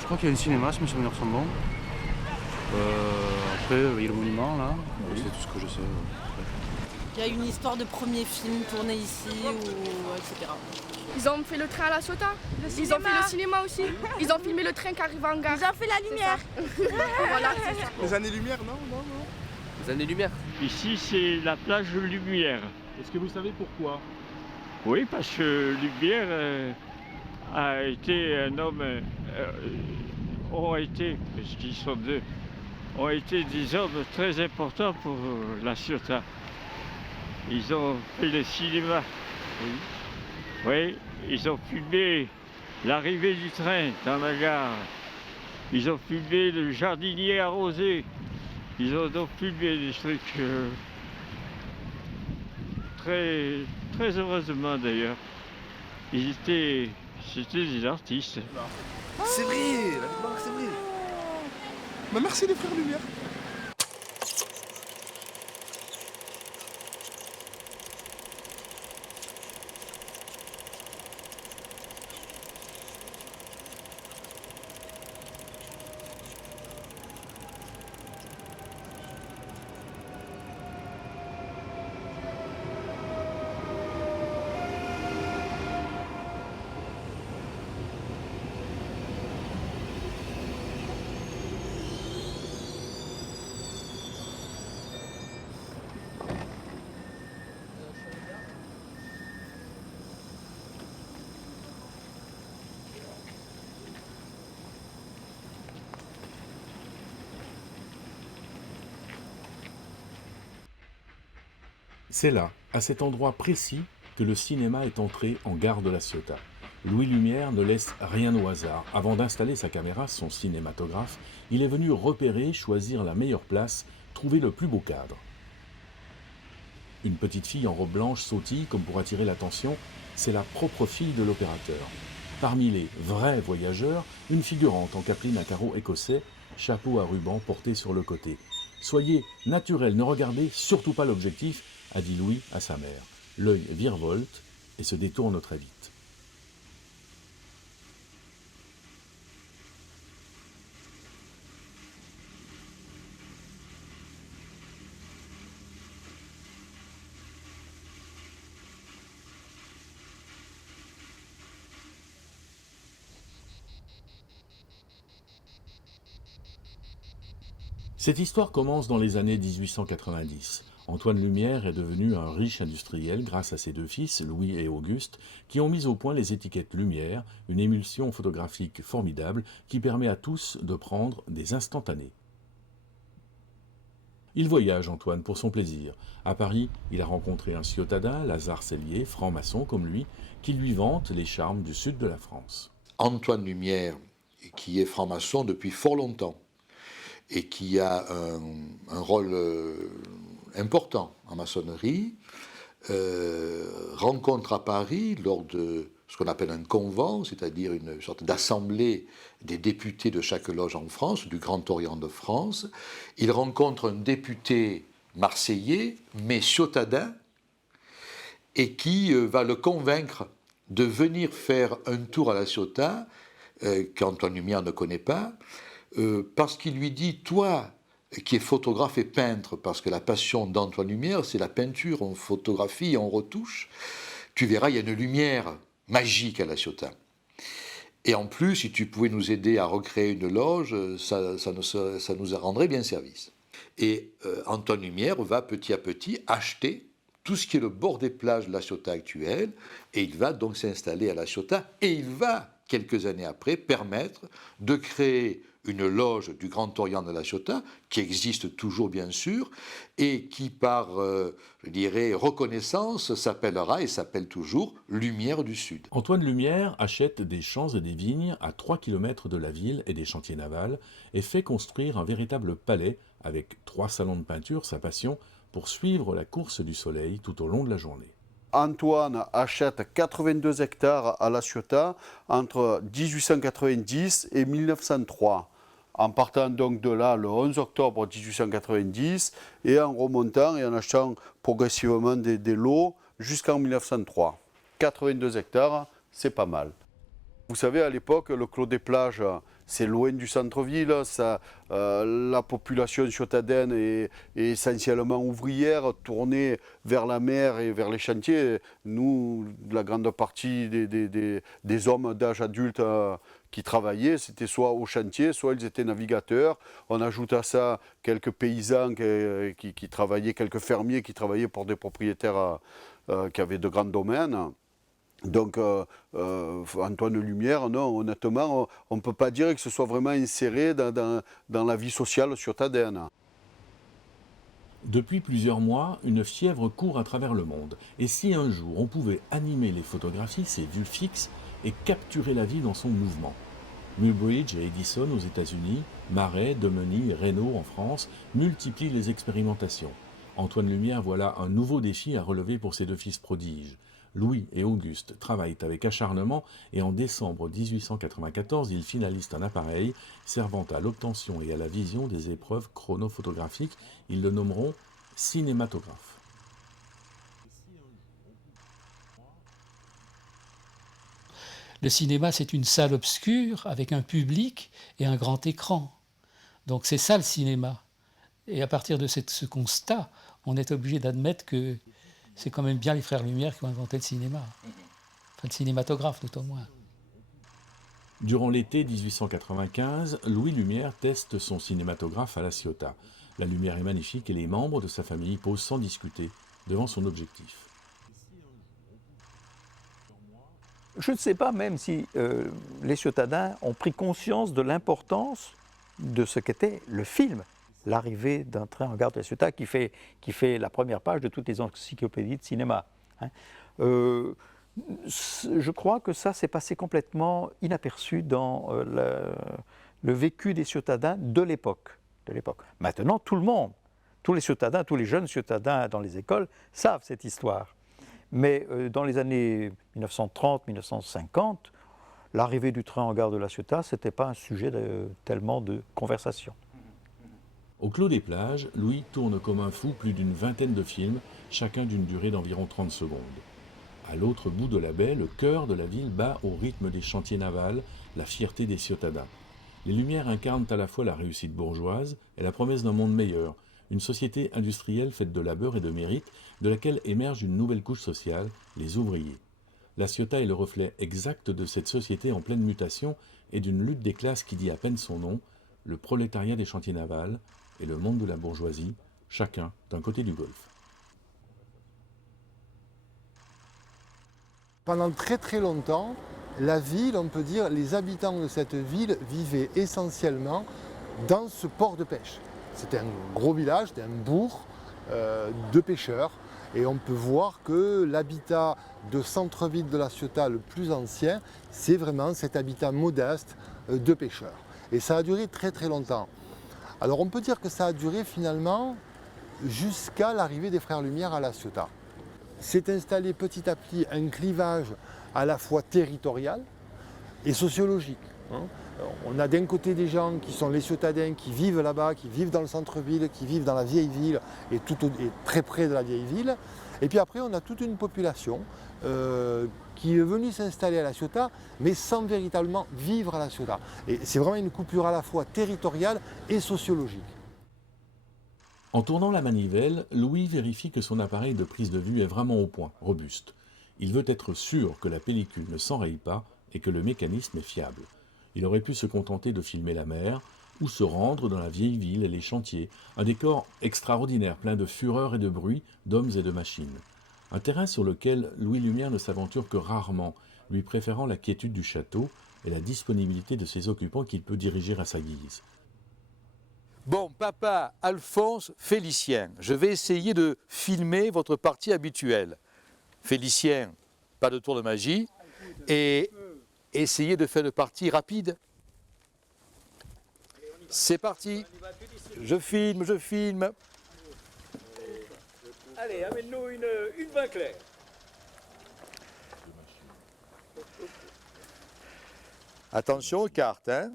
Je crois qu'il y a un cinéma, si mes souvenirs sont bons. Après, il y a le monument là, c'est tout ce que je sais. Il y a une histoire de premier film tourné ici, etc. Ils ont fait le train à la Ciotat, ils ont fait le cinéma aussi, ils ont filmé le train qui arrive en gare. Ils ont fait la lumière. Voilà, c'est ça. Les années-lumière, non. Les années-lumière. Ici, c'est la plage Lumière. Est-ce que vous savez pourquoi? Oui, parce que Lumière a été un homme, ont été, parce qu'ils sont deux, ont été des hommes très importants pour la Ciotat. Ils ont fait le cinéma. Oui, ils ont filmé l'arrivée du train dans la gare. Ils ont filmé le jardinier arrosé. Ils ont donc filmé des trucs très heureusement d'ailleurs. C'était des artistes. C'est vrai, c'est vrai. Bah, merci les frères Lumière. C'est là, à cet endroit précis, que le cinéma est entré en gare de la Ciotat. Louis Lumière ne laisse rien au hasard. Avant d'installer sa caméra, son cinématographe, il est venu repérer, choisir la meilleure place, trouver le plus beau cadre. Une petite fille en robe blanche sautille comme pour attirer l'attention, c'est la propre fille de l'opérateur. Parmi les vrais voyageurs, une figurante en capeline à carreaux écossais, chapeau à ruban porté sur le côté. « Soyez naturel, ne regardez surtout pas l'objectif », a dit Louis à sa mère. L'œil virevolte et se détourne très vite. Cette histoire commence dans les années 1890. Antoine Lumière est devenu un riche industriel grâce à ses deux fils, Louis et Auguste, qui ont mis au point les étiquettes Lumière, une émulsion photographique formidable qui permet à tous de prendre des instantanés. Il voyage, Antoine, pour son plaisir. À Paris, il a rencontré un ciotadin, Lazare Sellier, franc-maçon comme lui, qui lui vante les charmes du sud de la France. Antoine Lumière, qui est franc-maçon depuis fort longtemps, et qui a un rôle important en maçonnerie, rencontre à Paris lors de ce qu'on appelle un convent, c'est-à-dire une sorte d'assemblée des députés de chaque loge en France, du Grand Orient de France. Il rencontre un député marseillais, mais ciotadin, et qui va le convaincre de venir faire un tour à la Ciotat, qu'Antoine Lumière ne connaît pas, parce qu'il lui dit, toi qui es photographe et peintre, parce que la passion d'Antoine Lumière, c'est la peinture, on photographie, on retouche, tu verras, il y a une lumière magique à la Ciotat. Et en plus, si tu pouvais nous aider à recréer une loge, ça nous rendrait bien service. Et Antoine Lumière va petit à petit acheter tout ce qui est le bord des plages de la Ciotat actuelle, et il va donc s'installer à la Ciotat, et il va, quelques années après, permettre de créer une loge du Grand Orient de la Ciotat, qui existe toujours bien sûr, et qui par, je dirais, reconnaissance s'appellera et s'appelle toujours Lumière du Sud. Antoine Lumière achète des champs et des vignes à 3 km de la ville et des chantiers navals et fait construire un véritable palais avec 3 salons de peinture, sa passion, pour suivre la course du soleil tout au long de la journée. Antoine achète 82 hectares à La Ciotat entre 1890 et 1903, en partant donc de là le 11 octobre 1890 et en remontant et en achetant progressivement des lots jusqu'en 1903. 82 hectares, c'est pas mal. Vous savez, à l'époque, le Clos des Plages, c'est loin du centre-ville, la population ciotadenne est essentiellement ouvrière, tournée vers la mer et vers les chantiers. Nous, la grande partie des hommes d'âge adulte qui travaillaient, c'était soit au chantier, soit ils étaient navigateurs. On ajoute à ça quelques paysans qui travaillaient, quelques fermiers qui travaillaient pour des propriétaires qui avaient de grands domaines. Donc Antoine Lumière, non, honnêtement, on ne peut pas dire que ce soit vraiment inséré dans la vie sociale ciotadenne. Depuis plusieurs mois, une fièvre court à travers le monde. Et si un jour on pouvait animer les photographies, ces vues fixes, et capturer la vie dans son mouvement? Muybridge et Edison aux États-Unis, Marais, Domeny et Reynaud en France multiplient les expérimentations. Antoine Lumière voit là un nouveau défi à relever pour ses deux fils prodiges. Louis et Auguste travaillent avec acharnement et en décembre 1894, ils finalisent un appareil servant à l'obtention et à la vision des épreuves chronophotographiques. Ils le nommeront cinématographe. Le cinéma, c'est une salle obscure avec un public et un grand écran. Donc c'est ça le cinéma. Et à partir de ce constat, on est obligé d'admettre que c'est quand même bien les frères Lumière qui ont inventé le cinéma. Enfin, le cinématographe, tout au moins. Durant l'été 1895, Louis Lumière teste son cinématographe à La Ciotat. La lumière est magnifique et les membres de sa famille posent sans discuter devant son objectif. Je ne sais pas même si les ciotadins ont pris conscience de l'importance de ce qu'était le film. L'arrivée d'un train en gare de La Ciotat qui fait la première page de toutes les encyclopédies de cinéma. Je crois que ça s'est passé complètement inaperçu dans le vécu des ciotadins de l'époque. Maintenant, tout le monde, tous les ciotadins, tous les jeunes ciotadins dans les écoles savent cette histoire. Mais dans les années 1930-1950, l'arrivée du train en gare de La Ciotat, ce n'était pas un sujet tellement de conversation. Au Clos des Plages, Louis tourne comme un fou plus d'une vingtaine de films, chacun d'une durée d'environ 30 secondes. À l'autre bout de la baie, le cœur de la ville bat au rythme des chantiers navals, la fierté des ciotadins. Les Lumières incarnent à la fois la réussite bourgeoise et la promesse d'un monde meilleur, une société industrielle faite de labeur et de mérite, de laquelle émerge une nouvelle couche sociale, les ouvriers. La Ciotat est le reflet exact de cette société en pleine mutation et d'une lutte des classes qui dit à peine son nom, le prolétariat des chantiers navals et le monde de la bourgeoisie, chacun d'un côté du Golfe. Pendant très très longtemps, la ville, on peut dire, les habitants de cette ville vivaient essentiellement dans ce port de pêche. C'était un gros village, c'était un bourg de pêcheurs. Et on peut voir que l'habitat de centre-ville de La Ciotat le plus ancien, c'est vraiment cet habitat modeste de pêcheurs. Et ça a duré très très longtemps. Alors on peut dire que ça a duré finalement jusqu'à l'arrivée des frères Lumière à La Ciotat. S'est installé petit à petit un clivage à la fois territorial et sociologique. On a d'un côté des gens qui sont les ciotadens, qui vivent là-bas, qui vivent dans le centre-ville, qui vivent dans la vieille ville et très près de la vieille ville. Et puis après, on a toute une population qui est venue s'installer à La Ciotat, mais sans véritablement vivre à La Ciotat. Et c'est vraiment une coupure à la fois territoriale et sociologique. En tournant la manivelle, Louis vérifie que son appareil de prise de vue est vraiment au point, robuste. Il veut être sûr que la pellicule ne s'enraye pas et que le mécanisme est fiable. Il aurait pu se contenter de filmer la mer ou se rendre dans la vieille ville et les chantiers, un décor extraordinaire plein de fureur et de bruit, d'hommes et de machines. Un terrain sur lequel Louis Lumière ne s'aventure que rarement, lui préférant la quiétude du château et la disponibilité de ses occupants qu'il peut diriger à sa guise. Bon, papa, Alphonse, Félicien, je vais essayer de filmer votre partie habituelle. Félicien, pas de tour de magie, et essayez de faire une partie rapide. C'est parti. Je filme. Allez, amène-nous une main claire. Attention aux cartes, hein.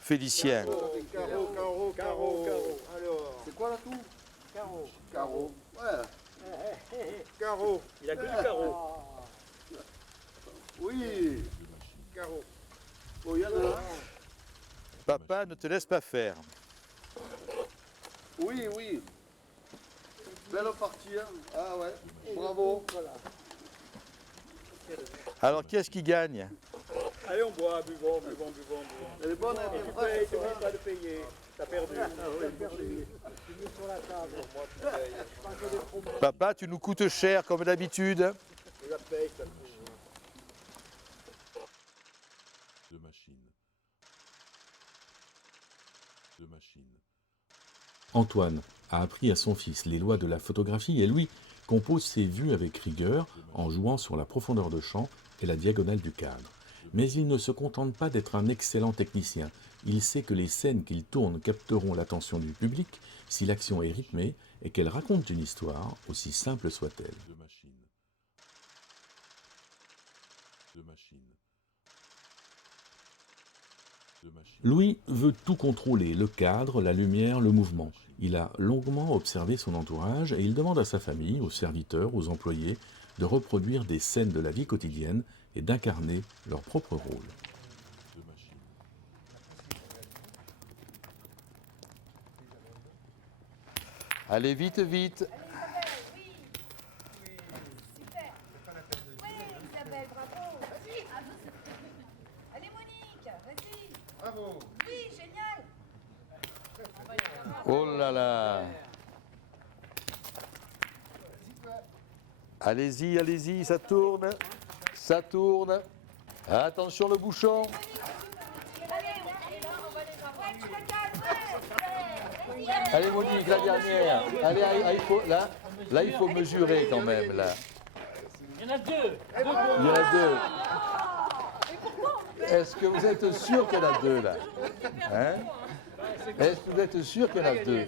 Félicien. Carreau. Alors, c'est quoi là tout? Carreau. Ouais. Carreau. Il a que du carreau. Oui. Carreau. Oh, il y en a. Papa ne te laisse pas faire. Oui, oui. Belle partie, hein. Ah ouais, bravo. Alors, qui est-ce qui gagne? Allez, on boit, buvons. Elle est bonne, elle est Tu payes pas de payer. T'as perdu. Papa, tu nous coûtes cher comme d'habitude. Tu la payes, t'as De machine. Antoine a appris à son fils les lois de la photographie et lui compose ses vues avec rigueur en jouant sur la profondeur de champ et la diagonale du cadre. Mais il ne se contente pas d'être un excellent technicien. Il sait que les scènes qu'il tourne capteront l'attention du public si l'action est rythmée et qu'elle raconte une histoire, aussi simple soit-elle. Louis veut tout contrôler, le cadre, la lumière, le mouvement. Il a longuement observé son entourage et il demande à sa famille, aux serviteurs, aux employés, de reproduire des scènes de la vie quotidienne et d'incarner leur propre rôle. Allez, vite, vite. Isabelle, bravo. Vas-y. Allez, Monique, vas-y. Bravo. Oui, génial. Oh là là. Allez-y, allez-y, ça tourne. Ça tourne. Attention le bouchon. Allez Monique, la dernière. Allez, là, il faut mesurer quand même. Là. Il y en a deux. Il y en a deux. Est-ce que vous êtes sûr qu'il y en a deux là, hein? Est-ce que vous êtes sûr qu'il y en a deux?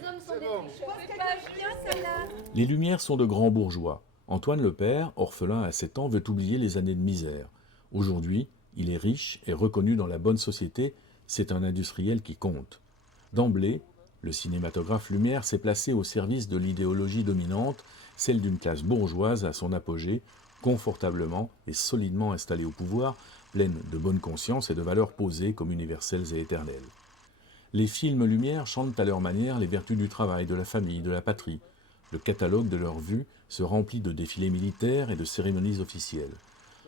Les Lumières sont de grands bourgeois. Antoine le père, orphelin à 7 ans, veut oublier les années de misère. Aujourd'hui, il est riche et reconnu dans la bonne société, c'est un industriel qui compte. D'emblée, le cinématographe Lumière s'est placé au service de l'idéologie dominante, celle d'une classe bourgeoise à son apogée, confortablement et solidement installée au pouvoir, pleine de bonne conscience et de valeurs posées comme universelles et éternelles. Les films Lumière chantent à leur manière les vertus du travail, de la famille, de la patrie. Le catalogue de leurs vues se remplit de défilés militaires et de cérémonies officielles.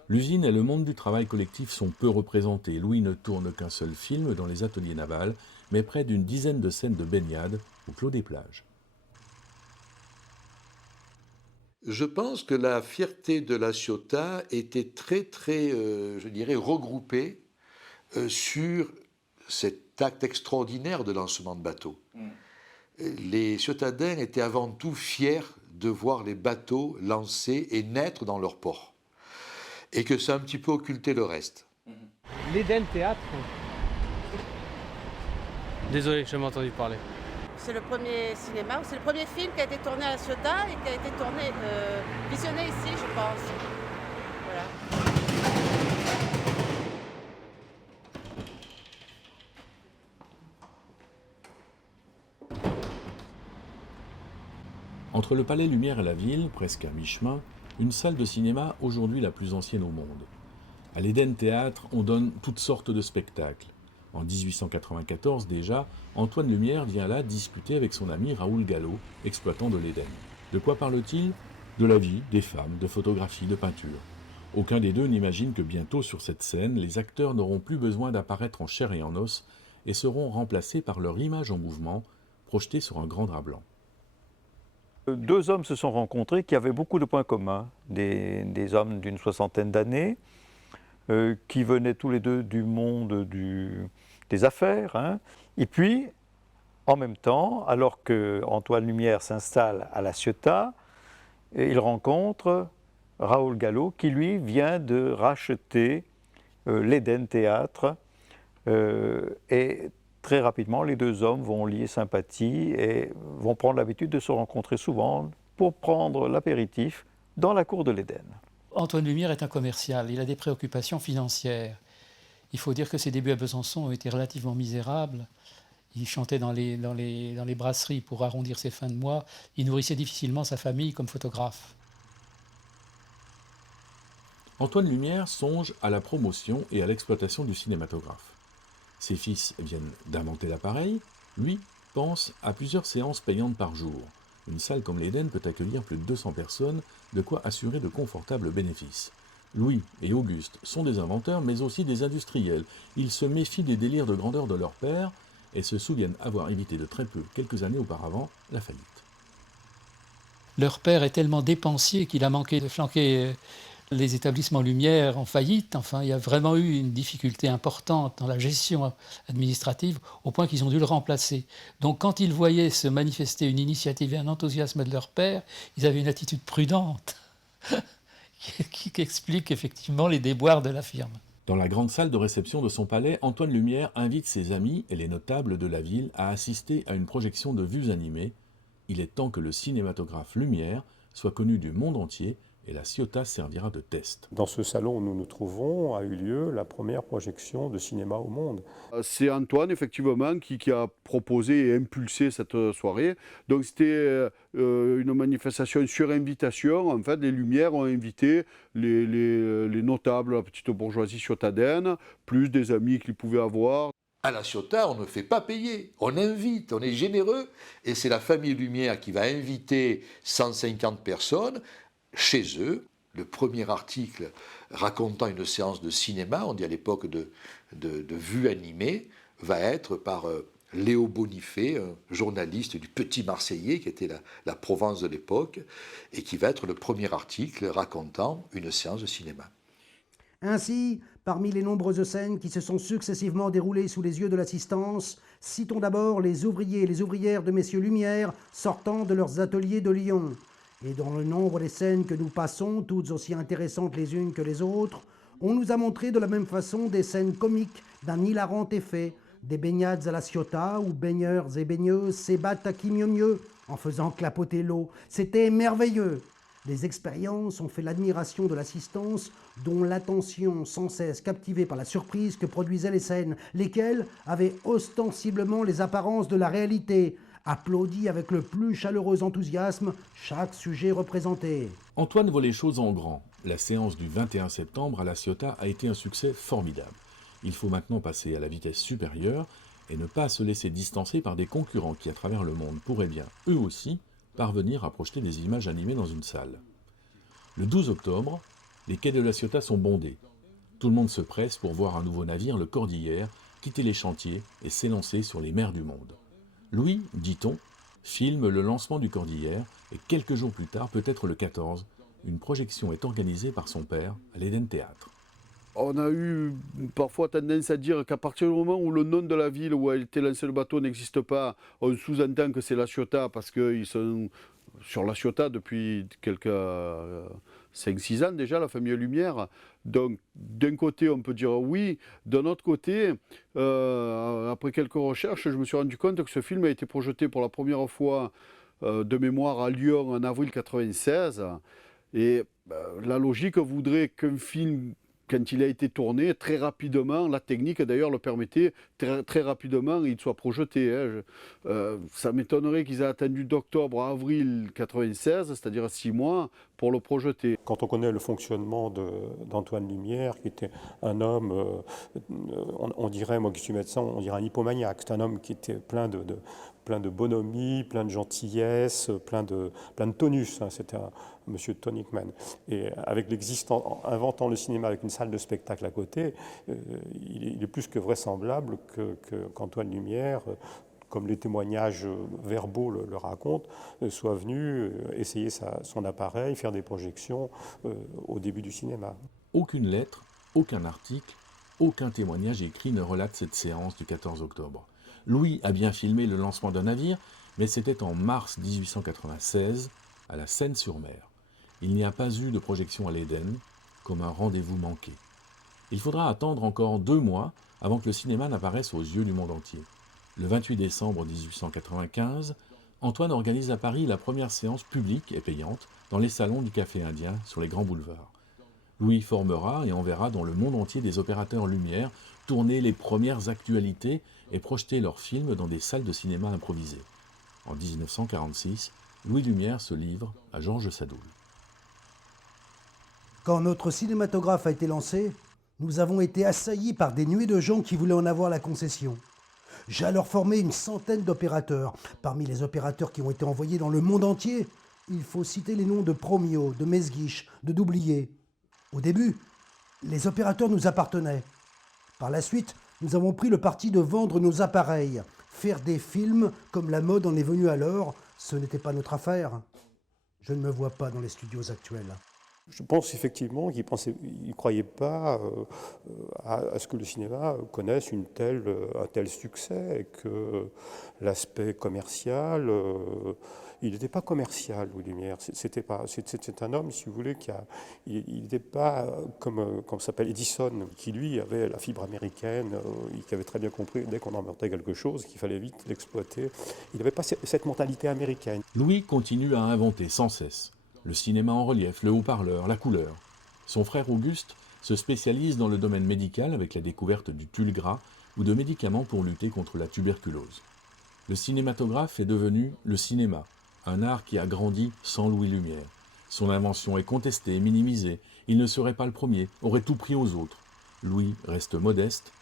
L'usine et le monde du travail collectif sont peu représentés. Louis ne tourne qu'un seul film dans les ateliers navals, mais près d'une dizaine de scènes de baignade au Clos des Plages. Je pense que la fierté de La Ciotat était très, je dirais, regroupée sur cet acte extraordinaire de lancement de bateaux. Les Ciotadins étaient avant tout fiers de voir les bateaux lancés et naître dans leur port. Et que ça a un petit peu occulté le reste. L'Éden Théâtre. Désolé, j'ai jamais entendu parler. C'est le premier cinéma, c'est le premier film qui a été tourné à La Ciotat et qui a été tourné, visionné ici, je pense. Voilà. Entre le Palais Lumière et la ville, presque à mi-chemin, une salle de cinéma aujourd'hui la plus ancienne au monde. À l'Éden Théâtre, on donne toutes sortes de spectacles. En 1894 déjà, Antoine Lumière vient là discuter avec son ami Raoul Gallo, exploitant de l'Éden. De quoi parle-t-il? De la vie, des femmes, de photographie, de peinture. Aucun des deux n'imagine que bientôt sur cette scène, les acteurs n'auront plus besoin d'apparaître en chair et en os et seront remplacés par leur image en mouvement, projetée sur un grand drap blanc. Deux hommes se sont rencontrés qui avaient beaucoup de points communs, des hommes d'une soixantaine d'années, qui venaient tous les deux du monde des affaires. Hein. Et puis, en même temps, alors que Antoine Lumière s'installe à La Ciotat, il rencontre Raoul Gallo, qui lui vient de racheter l'Éden Théâtre. Et très rapidement, les deux hommes vont lier sympathie et vont prendre l'habitude de se rencontrer souvent pour prendre l'apéritif dans la cour de l'Éden. Antoine Lumière est un commercial, il a des préoccupations financières. Il faut dire que ses débuts à Besançon ont été relativement misérables. Il chantait dans les brasseries pour arrondir ses fins de mois. Il nourrissait difficilement sa famille comme photographe. Antoine Lumière songe à la promotion et à l'exploitation du cinématographe. Ses fils viennent d'inventer l'appareil, lui pense à plusieurs séances payantes par jour. Une salle comme l'Éden peut accueillir plus de 200 personnes, de quoi assurer de confortables bénéfices. Louis et Auguste sont des inventeurs, mais aussi des industriels. Ils se méfient des délires de grandeur de leur père et se souviennent avoir évité de très peu, quelques années auparavant, la faillite. Leur père est tellement dépensier qu'il a manqué de flanquer les établissements Lumière en faillite. Enfin, il y a vraiment eu une difficulté importante dans la gestion administrative, au point qu'ils ont dû le remplacer. Donc quand ils voyaient se manifester une initiative et un enthousiasme de leur père, ils avaient une attitude prudente qui explique effectivement les déboires de la firme. Dans la grande salle de réception de son palais, Antoine Lumière invite ses amis et les notables de la ville à assister à une projection de vues animées. Il est temps que le cinématographe Lumière soit connu du monde entier et la Ciotat servira de test. Dans ce salon où nous nous trouvons a eu lieu la première projection de cinéma au monde. C'est Antoine, effectivement, qui a proposé et impulsé cette soirée. Donc c'était une manifestation sur invitation. En fait, les Lumières ont invité les notables de la petite bourgeoisie ciotadaine, plus des amis qu'ils pouvaient avoir. À la Ciotat, on ne fait pas payer, on invite, on est généreux. Et c'est la famille Lumière qui va inviter 150 personnes chez eux. Le premier article racontant une séance de cinéma, on dit à l'époque de vues animées, va être par Léo Bonifay, un journaliste du Petit Marseillais, qui était la Provence de l'époque, et qui va être le premier article racontant une séance de cinéma. Ainsi, parmi les nombreuses scènes qui se sont successivement déroulées sous les yeux de l'assistance, citons d'abord les ouvriers et les ouvrières de messieurs Lumière sortant de leurs ateliers de Lyon. Et dans le nombre des scènes que nous passons, toutes aussi intéressantes les unes que les autres, on nous a montré de la même façon des scènes comiques d'un hilarant effet, des baignades à la Ciotat où baigneurs et baigneuses s'ébattent à qui mieux mieux en faisant clapoter l'eau. C'était merveilleux. Les expériences ont fait l'admiration de l'assistance, dont l'attention sans cesse captivée par la surprise que produisaient les scènes, lesquelles avaient ostensiblement les apparences de la réalité, applaudi avec le plus chaleureux enthousiasme chaque sujet représenté. Antoine voit les choses en grand. La séance du 21 septembre à la Ciotat a été un succès formidable. Il faut maintenant passer à la vitesse supérieure et ne pas se laisser distancer par des concurrents qui, à travers le monde, pourraient bien, eux aussi, parvenir à projeter des images animées dans une salle. Le 12 octobre, les quais de la Ciotat sont bondés. Tout le monde se presse pour voir un nouveau navire, le Cordillère, quitter les chantiers et s'élancer sur les mers du monde. Louis, dit-on, filme le lancement du Cordillère et quelques jours plus tard, peut-être le 14, une projection est organisée par son père à l'Éden Théâtre. On a eu parfois tendance à dire qu'à partir du moment où le nom de la ville où a été lancé le bateau n'existe pas, on sous-entend que c'est la Ciotat parce qu'ils sont sur la Ciotat depuis quelques 5-6 ans déjà, la famille Lumière. Donc d'un côté on peut dire oui, d'un autre côté, après quelques recherches, je me suis rendu compte que ce film a été projeté pour la première fois de mémoire à Lyon en avril 1996. Et la logique voudrait qu'un film, quand il a été tourné, très rapidement, la technique d'ailleurs le permettait, très rapidement il soit projeté. Ça m'étonnerait qu'ils aient attendu d'octobre à avril 1996, c'est-à-dire 6 mois, pour le projeter. Quand on connaît le fonctionnement d'Antoine Lumière, qui était un homme, on dirait, moi qui suis médecin, on dirait un hypomaniaque. C'est un homme qui était plein de bonhomie, plein de gentillesse, plein de tonus. C'était un monsieur Tonic Man. Et avec l'existant, inventant le cinéma avec une salle de spectacle à côté, il est plus que vraisemblable qu'Antoine Lumière, comme les témoignages verbaux le racontent, soit venu essayer son appareil, faire des projections au début du cinéma. Aucune lettre, aucun article, aucun témoignage écrit ne relate cette séance du 14 octobre. Louis a bien filmé le lancement d'un navire, mais c'était en mars 1896, à la Seine-sur-Mer. Il n'y a pas eu de projection à l'Éden, comme un rendez-vous manqué. Il faudra attendre encore 2 mois avant que le cinéma n'apparaisse aux yeux du monde entier. Le 28 décembre 1895, Antoine organise à Paris la première séance publique et payante dans les salons du Café Indien sur les grands boulevards. Louis formera et enverra dans le monde entier des opérateurs Lumière tourner les premières actualités et projeter leurs films dans des salles de cinéma improvisées. En 1946, Louis Lumière se livre à Georges Sadoul. Quand notre cinématographe a été lancé, nous avons été assaillis par des nuées de gens qui voulaient en avoir la concession. J'ai alors formé une centaine d'opérateurs. Parmi les opérateurs qui ont été envoyés dans le monde entier, il faut citer les noms de Promio, de Mesguich, de Doublier. Au début, les opérateurs nous appartenaient. Par la suite, nous avons pris le parti de vendre nos appareils. Faire des films comme la mode en est venue alors, ce n'était pas notre affaire. Je ne me vois pas dans les studios actuels. Je pense effectivement qu'ils ne croyaient pas à ce que le cinéma connaisse un tel succès, et que l'aspect commercial, il n'était pas commercial, Louis Lumière. C'était un homme, si vous voulez, il n'était pas comme s'appelle Edison, qui lui avait la fibre américaine, qui avait très bien compris, dès qu'on inventait quelque chose, qu'il fallait vite l'exploiter. Il n'avait pas cette mentalité américaine. Louis continue à inventer sans cesse. Le cinéma en relief, le haut-parleur, la couleur. Son frère Auguste se spécialise dans le domaine médical avec la découverte du tulle gras ou de médicaments pour lutter contre la tuberculose. Le cinématographe est devenu le cinéma, un art qui a grandi sans Louis Lumière. Son invention est contestée et minimisée. Il ne serait pas le premier, aurait tout pris aux autres. Louis reste modeste,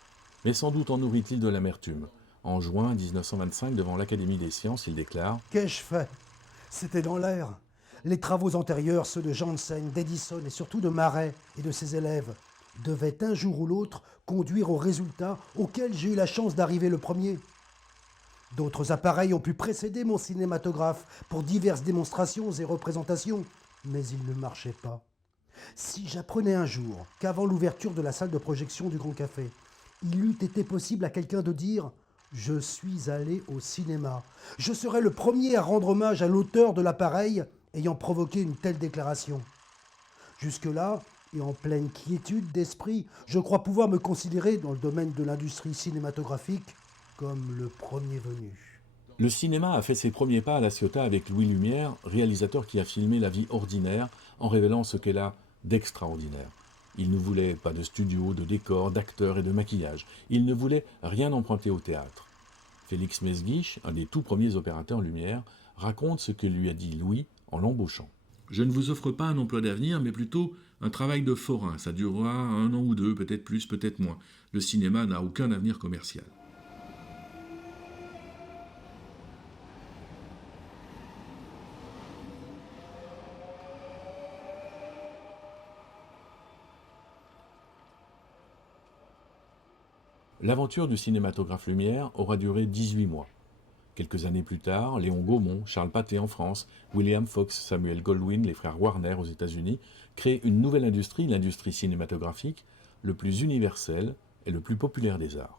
mais sans doute en nourrit-il de l'amertume. En juin 1925, devant l'Académie des sciences, il déclare « Qu'ai-je fait? C'était dans l'air. Les travaux antérieurs, ceux de Janssen, d'Edison et surtout de Marais et de ses élèves, devaient un jour ou l'autre conduire au résultat auquel j'ai eu la chance d'arriver le premier. D'autres appareils ont pu précéder mon cinématographe pour diverses démonstrations et représentations, mais ils ne marchaient pas. Si j'apprenais un jour qu'avant l'ouverture de la salle de projection du Grand Café, il eût été possible à quelqu'un de dire « Je suis allé au cinéma », je serais le premier à rendre hommage à l'auteur de l'appareil ayant provoqué une telle déclaration. Jusque-là, et en pleine quiétude d'esprit, je crois pouvoir me considérer dans le domaine de l'industrie cinématographique comme le premier venu. Le cinéma a fait ses premiers pas à La Ciotat avec Louis Lumière, réalisateur qui a filmé la vie ordinaire en révélant ce qu'elle a d'extraordinaire. Il ne voulait pas de studio, de décors, d'acteurs et de maquillage. Il ne voulait rien emprunter au théâtre. Félix Mesguich, un des tout premiers opérateurs Lumière, raconte ce que lui a dit Louis en l'embauchant. « Je ne vous offre pas un emploi d'avenir, mais plutôt un travail de forain. Ça durera 1 an ou 2, peut-être plus, peut-être moins. Le cinéma n'a aucun avenir commercial. » L'aventure du cinématographe Lumière aura duré 18 mois. Quelques années plus tard, Léon Gaumont, Charles Pathé en France, William Fox, Samuel Goldwyn, les frères Warner aux États-Unis, créent une nouvelle industrie, l'industrie cinématographique, le plus universel et le plus populaire des arts.